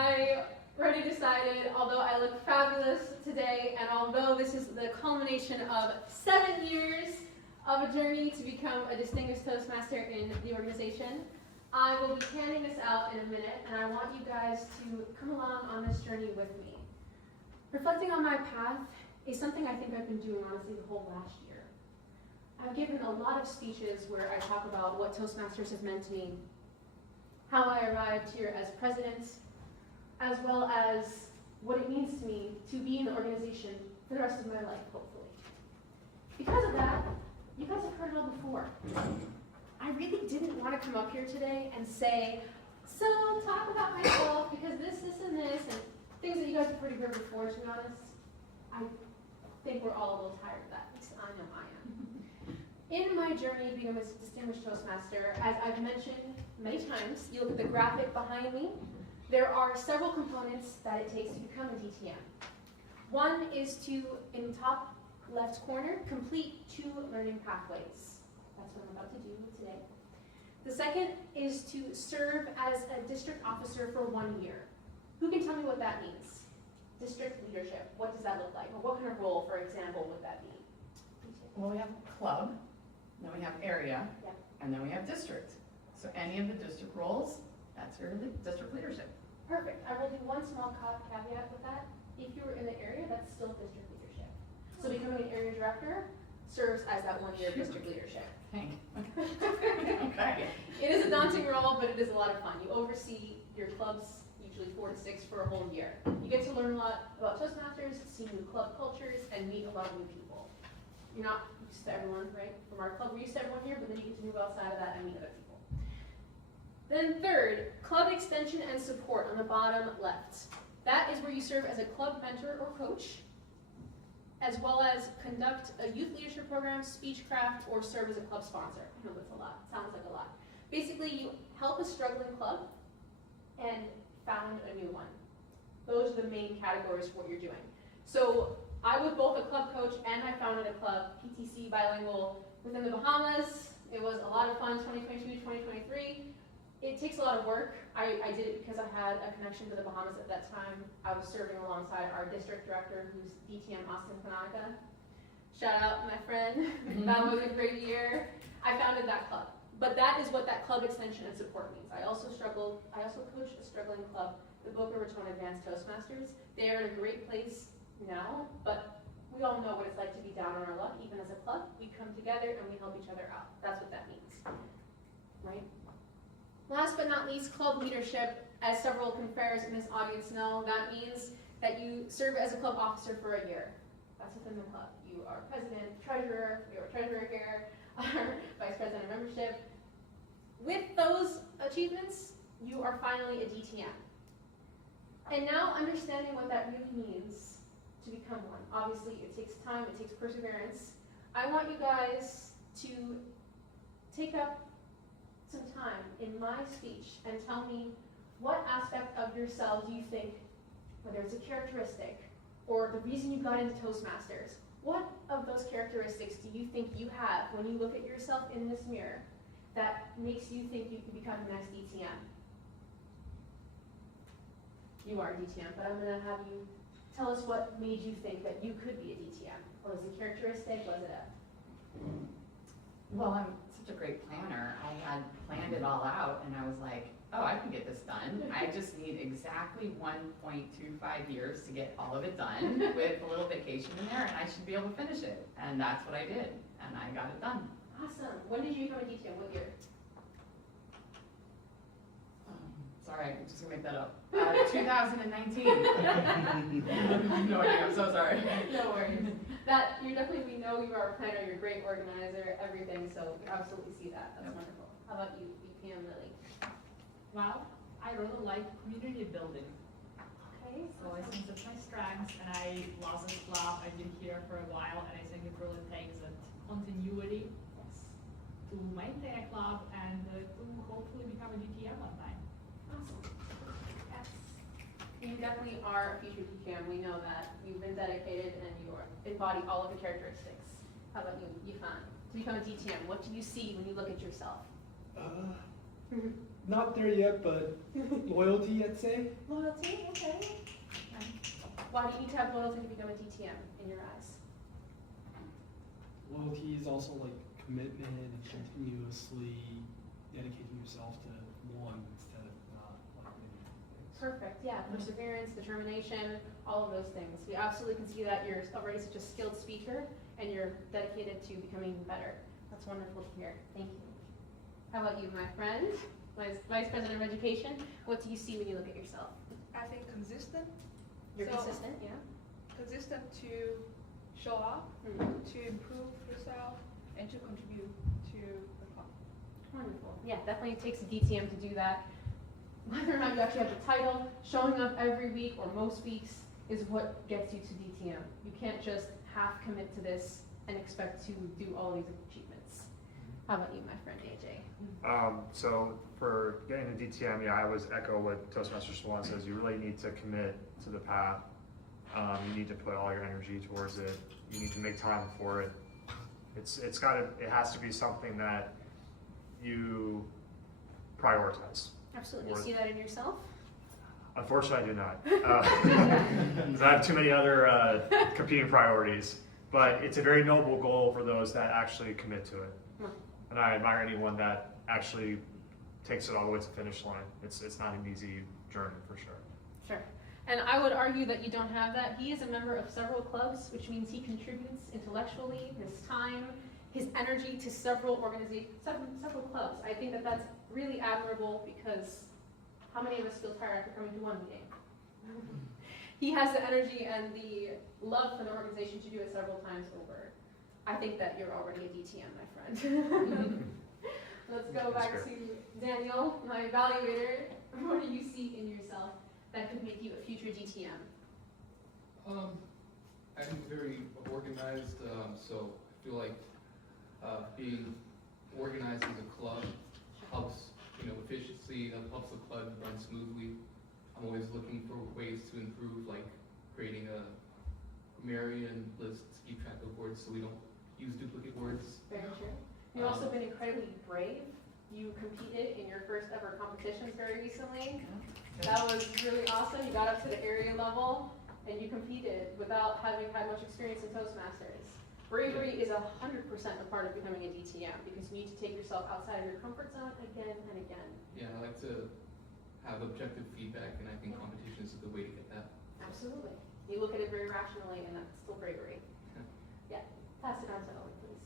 I already decided, although I look fabulous today, and although this is the culmination of 7 years of a journey to become a distinguished Toastmaster in the organization, I will be handing this out in a minute, and I want you guys to come along on this journey with me. Reflecting on my path is something I think I've been doing honestly the whole last year. I've given a lot of speeches where I talk about what Toastmasters has meant to me, how I arrived here as president, as well as what it means to me to be in the organization for the rest of my life, hopefully. Because of that, you guys have heard it all before. I really didn't want to come up here today and say, so talk about myself because this, and this, and things that you guys have already heard before, to be honest. I think we're all a little tired of that. At least I know I am. In my journey to become a distinguished Toastmaster, as I've mentioned many times, you look at the graphic behind me, there are several components that it takes to become a DTM. One is to, in the top left corner, complete 2 learning pathways. That's what I'm about to do today. The second is to serve as a district officer for 1 year. Who can tell me what that means? District leadership, what does that look like? Or what kind of role, for example, would that be? Well, we have club, then we have area, yeah. And then we have district. So any of the district roles, that's your district leadership. Perfect. I will do one small caveat with that. If you were in the area, that's still district leadership. So becoming an area director serves as that 1 year of district leadership. Okay. It is a daunting role, but it is a lot of fun. You oversee your clubs, usually 4 to 6 for a whole year. You get to learn a lot about Toastmasters, see new club cultures, and meet a lot of new people. You're not used to everyone, right? From our club, we're used to everyone here, but then you get to move outside of that and meet other people. Then third, club extension and support on the bottom left. That is where you serve as a club mentor or coach, as well as conduct a youth leadership program, speechcraft, or serve as a club sponsor. I know that's a lot, sounds like a lot. Basically, you help a struggling club and found a new one. Those are the main categories for what you're doing. So I was both a club coach and I founded a club, PTC bilingual, within the Bahamas. It was a lot of fun, 2022, 2023. It takes a lot of work. I did it because I had a connection to the Bahamas at that time. I was serving alongside our district director, who's DTM Austin Kanaka. Shout out, my friend. That was a great year. I founded that club. But that is what that club extension and support means. I also coach a struggling club, the Boca Raton Advanced Toastmasters. They are in a great place now, but we all know what it's like to be down on our luck. Even as a club, we come together and we help each other out. That's what that means, right? Last but not least, club leadership. As several confreres in this audience know, that means that you serve as a club officer for a year. That's within the club. You are president, treasurer, we have a treasurer here, our vice president of membership. With those achievements, you are finally a DTM. And now understanding what that really means to become one. Obviously, it takes time, it takes perseverance. I want you guys to take up some time in my speech and tell me what aspect of yourself do you think, whether it's a characteristic or the reason you got into Toastmasters, what of those characteristics do you think you have when you look at yourself in this mirror that makes you think you can become the next DTM? You are a DTM, but I'm going to have you tell us what made you think that you could be a DTM. Was it a characteristic? Was it a... Well, I'm such a great planner. I had planned it all out and I was like, oh, I can get this done. I just need exactly 1.25 years to get all of it done with a little vacation in there and I should be able to finish it. And that's what I did. And I got it done. Awesome. When did you become a DTM? What year? Sorry, I'm just gonna make that up. 2019. No idea, I'm so sorry. No worries. That you're definitely, we know you are a planner, you're a great organizer, everything, so we absolutely see that. That's wonderful. How about you, VPM Lily? Well, I really like community building. Okay. So I think that's my strength, and I love this club. I've been here for a while, and I think it really takes that continuity to maintain a club and to hopefully become a DTM one time. Awesome. Yes. You definitely are a future DTM. We know that. You've been dedicated and you embody all of the characteristics. How about you, Yifan? To become a DTM, what do you see when you look at yourself? not there yet, but loyalty, I'd say. Loyalty, okay. Why do you need to have loyalty to become a DTM in your eyes? Loyalty is also like commitment and continuously dedicating yourself to one instead of not like many things. Perfect, yeah, perseverance, determination, all of those things. We absolutely can see that you're already such a skilled speaker and you're dedicated to becoming better. That's wonderful to hear, thank you. How about you, my friend, Vice President of Education? What do you see when you look at yourself? I think consistent. You're So- consistent, yeah? Consistent to show up, Mm. to improve yourself, and to contribute to the club. Wonderful. Yeah, definitely takes a DTM to do that. Whether or not you actually have the title, showing up every week or most weeks is what gets you to DTM. You can't just half commit to this and expect to do all these achievements. How about you, my friend AJ? So for getting to DTM, yeah, I always echo what Toastmaster Swan says. You really need to commit to the path. You need to put all your energy towards it. You need to make time for it. It has to be something that you prioritize. Absolutely. You see that in yourself? Unfortunately, I do not. 'Cause I have too many other competing priorities. But it's a very noble goal for those that actually commit to it. And I admire anyone that actually takes it all the way to the finish line. It's not an easy journey for sure. Sure. And I would argue that you don't have that. He is a member of several clubs, which means he contributes intellectually, his time, his energy to several organizations, several clubs. I think that that's really admirable because how many of us feel tired after coming to one meeting? He has the energy and the love for the organization to do it several times over. I think that you're already a DTM, my friend. Let's go back to Daniel, my evaluator. What do you see in yourself that could make you a future DTM? I'm very organized, so I feel like being organized as a club helps, efficiency, that helps the club run smoothly. I'm always looking for ways to improve, like creating a Marian list to keep track of words so we don't use duplicate words. Very true. You've also been incredibly brave. You competed in your first ever competitions very recently. That was really awesome. You got up to the area level and you competed without having had much experience in Toastmasters. Bravery is 100% a part of becoming a DTM because you need to take yourself outside of your comfort zone again and again. Yeah, I like to have objective feedback, and I think competition is a good way to get that. Absolutely. You look at it very rationally and that's still bravery. Yeah, pass it on to Owen, please.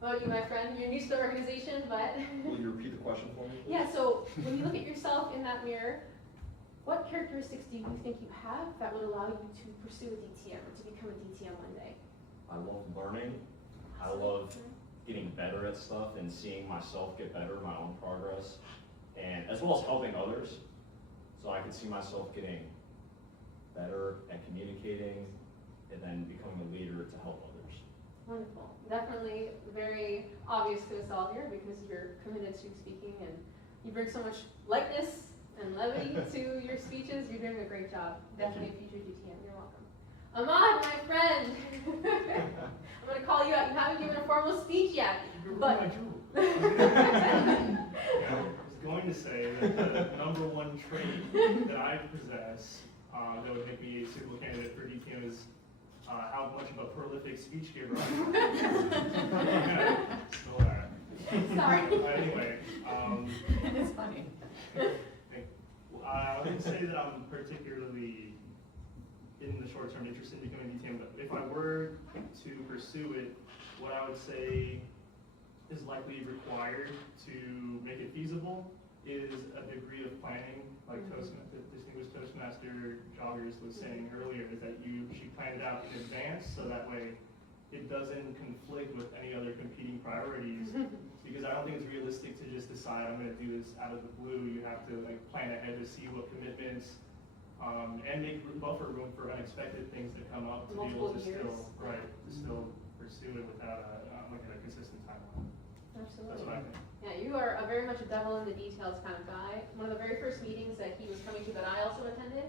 Well, you, my friend, you're new to the organization, but... Will you repeat the question for me, please? Yeah, so when you look at yourself in that mirror, what characteristics do you think you have that would allow you to pursue a DTM or to become a DTM one day? I love learning. I love getting better at stuff and seeing myself get better, my own progress, and as well as helping others. So I could see myself getting better at communicating and then becoming a leader to help others. Wonderful. Definitely very obvious to us all here because you're committed to speaking and you bring so much lightness and levity to your speeches. You're doing a great job. Definitely a future DTM. You're welcome. Ahmad, my friend. I'm going to call you out. You haven't given a formal speech yet, but... Yeah, I was going to say that the number one trait that I possess that would make me a suitable candidate for DTM is how much of a prolific speech giver I am. Still that. Sorry. Anyway, It's funny. I wouldn't say that I'm particularly in the short term interested in becoming DTM, but if I were to pursue it, what I would say is likely required to make it feasible is a degree of planning, like the distinguished Toastmaster Joggers was saying earlier, is that you should plan it out in advance so that way it doesn't conflict with any other competing priorities. Because I don't think it's realistic to just decide I'm going to do this out of the blue. You have to plan ahead to see what commitments and make buffer room for unexpected things that come up to be able to still pursue it without a consistent timeline. Absolutely. That's what I think. Yeah, you are very much a devil in the details kind of guy. One of the very first meetings that he was coming to that I also attended,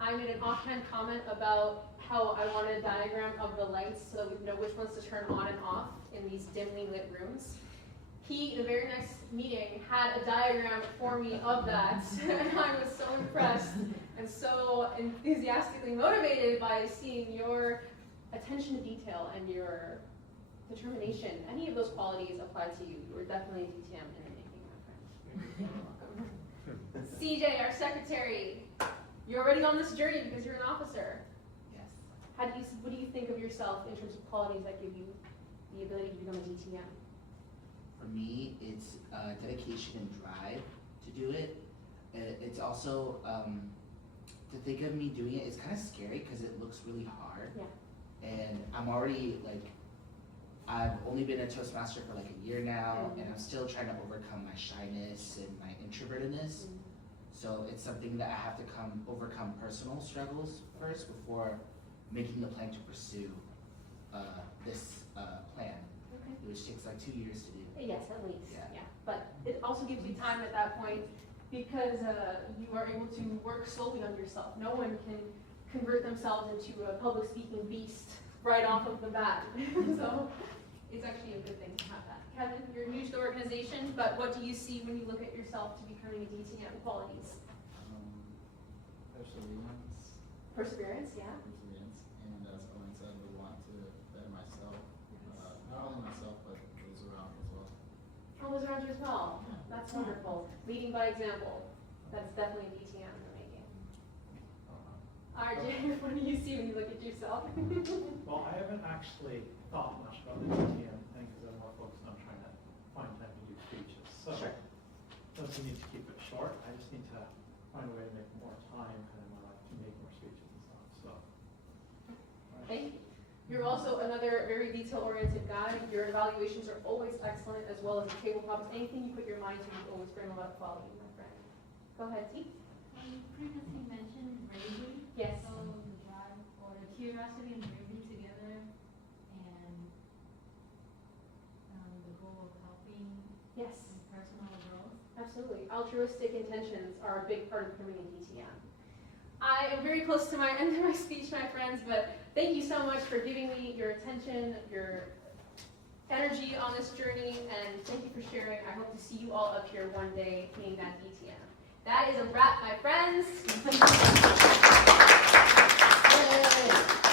I made an offhand comment about how I wanted a diagram of the lights so that we could know which ones to turn on and off in these dimly lit rooms. he, the very next meeting, had a diagram for me of that, and I was so impressed and so enthusiastically motivated by seeing your attention to detail and your determination. Any of those qualities apply to you. You were definitely a DTM in the making, my friend. CJ, our secretary, you're already on this journey because you're an officer. Yes. What do you think of yourself in terms of qualities that give you the ability to become a DTM? For me, it's dedication and drive to do it. It's also, to think of me doing it, it's kind of scary because it looks really hard. Yeah. And I'm already like, I've only been a Toastmaster for like a year now, and I'm still trying to overcome my shyness and my introvertedness. So it's something that I have to overcome personal struggles first before making the plan to pursue this plan, Okay. which takes like 2 years to do. Yes, at least. Yeah. But it also gives you time at that point because you are able to work slowly on yourself. No one can convert themselves into a public speaking beast right off of the bat. So it's actually a good thing to have that. Kevin, you're new to the organization, but what do you see when you look at yourself to becoming a DTM qualities? Perseverance. Perseverance, yeah. Perseverance, and as Owen said, we want to better myself, not only myself, but those around as well. All those around you as well. That's wonderful. Leading by example. That's definitely a DTM in the making. RJ, what do you see when you look at yourself? Well, I haven't actually thought much about the DTM thing because I'm more focused on trying to find time to do speeches. So, Sure. doesn't need to keep it short. I just need to find a way to make more time in my life to make more speeches and stuff. So, Thank you. You're also another very detail-oriented guy. Your evaluations are always excellent, as well as the tabletop. Anything you put your mind to, you always bring a lot of quality, my friend. Go ahead, T. You previously mentioned bravery. Yes. So the drive or the curiosity and bravery together, and the goal of helping Yes, and personal growth. absolutely. Altruistic intentions are a big part of becoming a DTM. I am very close to my end of my speech, my friends, but thank you so much for giving me your attention, your energy on this journey, and thank you for sharing. I hope to see you all up here one day being that DTM. That is a wrap, my friends. Yay.